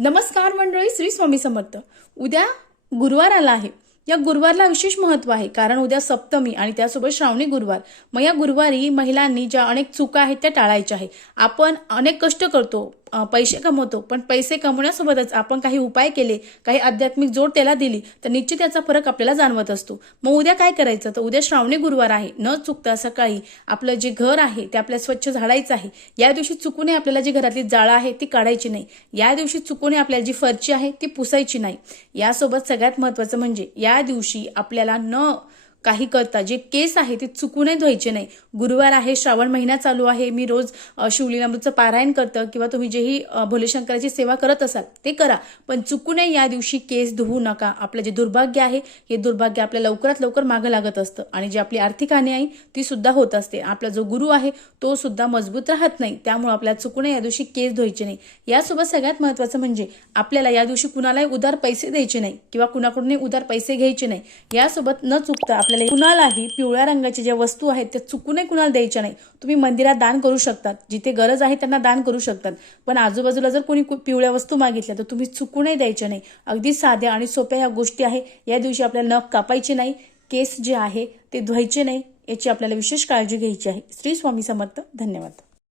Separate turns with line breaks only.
नमस्कार मंडळी श्री स्वामी समर्थ. उद्या गुरुवार आला आहे. या गुरुवारला विशेष महत्त्व आहे. कारण उद्या सप्तमी आणि त्यासोबत श्रावणी गुरुवार. मग या गुरुवारी महिलांनी ज्या अनेक चुका आहेत त्या टाळायच्या आहे आपण अनेक कष्ट करतो पैसे कमवतो. पण पैसे कमवण्यासोबतच आपण काही उपाय केले काही आध्यात्मिक जोड त्याला दिली तर निश्चित याचा फरक आपल्याला जाणवत असतो. मग उद्या काय करायचं? तर उद्या श्रावणी गुरुवार आहे. न चुकता सकाळी आपलं जे घर आहे ते आपल्याला स्वच्छ झाडायचं आहे. या दिवशी चुकूने आपल्याला जी घरातली जाळं आहे ती काढायची नाही. या दिवशी चुकूने आपल्याला जी फरची आहे ती पुसायची नाही. यासोबत सगळ्यात महत्वाचं म्हणजे या दिवशी आपल्याला न काही करता. जे केस आहे ते चुकूनही धुवायचे नाही. गुरुवार आहे श्रावण महिना चालू आहे. मी रोज शिवलीनामृतचं पारायण करतं किंवा तुम्ही जेही भोलेशंकराची सेवा करत असाल ते करा. पण चुकूनही या दिवशी केस धुवू नका. आपलं जे दुर्भाग्य आहे हे दुर्भाग्य आपल्या लवकरात लवकर मागं लागत असतं. आणि जी आपली आर्थिक हानी आहे ती सुद्धा होत असते. आपला जो गुरु आहे तो सुद्धा मजबूत राहत नाही. त्यामुळे आपल्याला चुकूनही या दिवशी केस धुवायचे नाही. यासोबत सगळ्यात महत्वाचं म्हणजे आपल्याला या दिवशी कुणालाही उदार पैसे द्यायचे नाही किंवा कुणाकडूनही उदार पैसे घ्यायचे नाही. यासोबत न चुकता आपल्याला कुणालाही पिवळ्या रंगाच्या ज्या वस्तू आहेत त्या चुकूनही कुणाला द्यायच्या नाही. तुम्ही मंदिरात दान करू शकतात. जिथे गरज आहे त्यांना दान करू शकतात. पण आजूबाजूला जर कोणी कु- पिवळ्या वस्तू मागितल्या तर तुम्ही चुकूनही द्यायच्या नाही. अगदी साध्या आणि सोप्या ह्या गोष्टी आहे. या दिवशी आपल्याला नख कापायचे नाही केस जे आहे ते धुवायचे नाही याची आपल्याला विशेष काळजी घ्यायची आहे. श्री स्वामी समर्थ धन्यवाद.